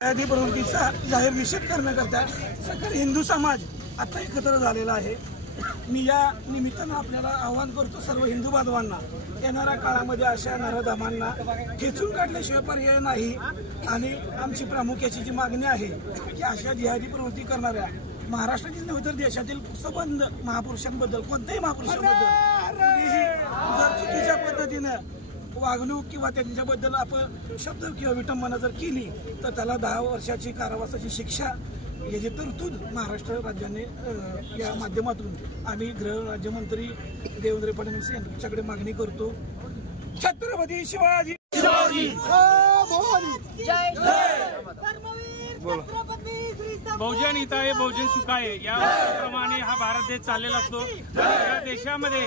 जाहिराती प्रवृत्तीचा जाहीर निषेध करण्याकरता सगळा हिंदू समाज आता एकत्र झालेला आहे। मी या निमित्तानं आपल्याला आवाहन करतो सर्व हिंदू बांधवांना, येणाऱ्या काळामध्ये अशा नराधमांना खेचून काढल्याशिवाय पर्याय नाही। आणि आमची प्रामुख्याची जी मागणी आहे की अशा जिहादी प्रवृत्ती करणाऱ्या महाराष्ट्रातील नव्हे तर देशातील सबंध महापुरुषांबद्दल, कोणत्याही महापुरुषांबद्दल जर चुकीच्या पद्धतीनं वागणूक किंवा त्यांच्याबद्दल आपण शब्द किंवा विटंबना जर केली तर त्याला 10 वर्षाची कारावासाची शिक्षा याची तरतूद महाराष्ट्र राज्याने या माध्यमातून आम्ही गृह राज्यमंत्री देवेंद्र फडणवीस यांच्याकडे मागणी करतो। छत्रपती शिवाजी बहुजन हिताय बहुजन सुखाय याप्रमाणे हा भारत देश चाललेला असतो। या देशामध्ये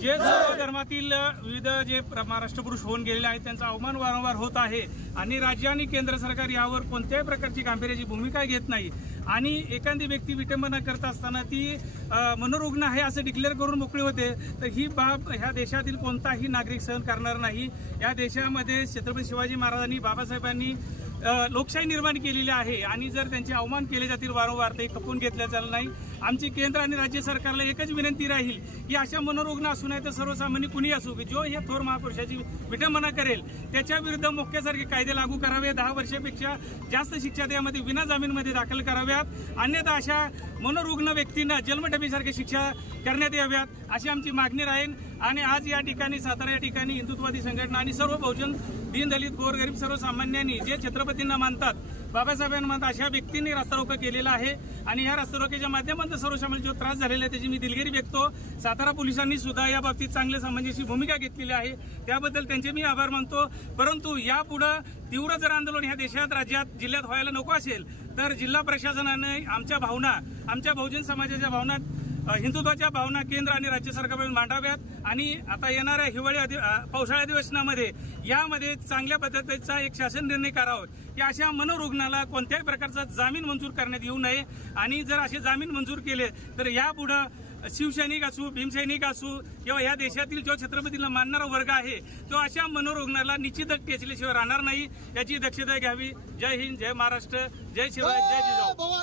जे सर्व धर्मातील विविध जे महाराष्ट्र पुरुष होऊन गेलेले आहेत त्यांचा अवमान वारंवार होत आहे आणि राज्य आणि केंद्र सरकार यावर कोणत्याही प्रकारची गांभीर्याची भूमिका घेत नाही। आणि एखादी व्यक्ती विटंबना करत असताना ती मनोरुग्ण आहे असं डिक्लेअर करून मोकळी होते तर ही बाब ह्या देशातील कोणताही नागरिक सहन करणार नाही। या देशामध्ये छत्रपती शिवाजी महाराजांनी, बाबासाहेबांनी लोकशाही निर्माण केलेली आहे आणि जर त्यांचे अवमान केले जातील वारंवार ते खपून घेतल्या जाणार नाही। आमची केंद्र आणि राज्य सरकारला एकच विनंती राहील की अशा मनोरुग्ण असू नये तर सर्वसामान्य कुणी असू की जो हे थोर महापुरुषाची विटंबना करेल त्याच्या विरुद्ध मोक्यासारखे कायदे लागू करावे, 10 वर्षापेक्षा जास्त शिक्षा त्यामध्ये विना जामीनमध्ये दाखल कराव्यात, अन्यथा अशा मनोरुग्ण व्यक्तींना जन्मठेपेसारखी शिक्षा करण्यात याव्यात अशी आमची मागणी राहील। आणि आज या ठिकाणी सातारा या ठिकाणी हिंदुत्ववादी संघटना आणि सर्व बहुजन दीनदलित गोरगरीब सर्वसामान्यांनी जे छत्रपतींना मानतात, बाबासाहेबांना मानतात अशा व्यक्तींनी रस्ता रोको केलेला आहे आणि ह्या रस्ता रोकोच्या माध्यमातून सर्वसामान्य जो त्रास झालेला आहे त्याची मी दिलगिरी व्यक्तो। सातारा पोलिसांनी सुद्धा या बाबतीत चांगल्या समंजसी भूमिका घेतलेली आहे, त्याबद्दल त्यांचे मी आभार मानतो। परंतु यापुढे तीव्र जर आंदोलन ह्या देशात, राज्यात, जिल्ह्यात व्हायला नको असेल तर जिल्हा प्रशासनाने आमच्या भावना, आमच्या बहुजन समाजाच्या भावना, हिंदुत्वाच्या भावना केंद्र आणि राज्य सरकारकडून मांडाव्यात आणि आता येणाऱ्या पावसाळी अधिवेशनामध्ये यामध्ये चांगल्या पद्धतीचा एक शासन निर्णय करावा की अशा मनोरुग्णाला कोणत्याही प्रकारचा जामीन मंजूर करण्यात येऊ नये। आणि जर असे जामीन मंजूर केले तर यापुढे शिवसैनिक असू, भीमसैनिक असू किंवा या देशातील जो छत्रपतीला मानणारा वर्ग आहे तो अशा मनोरुग्णाला निश्चितच टेचल्याशिवाय राहणार नाही, याची दक्षता घ्यावी। जय हिंद, जय महाराष्ट्र, जय शिवराय, जय जिजाऊ।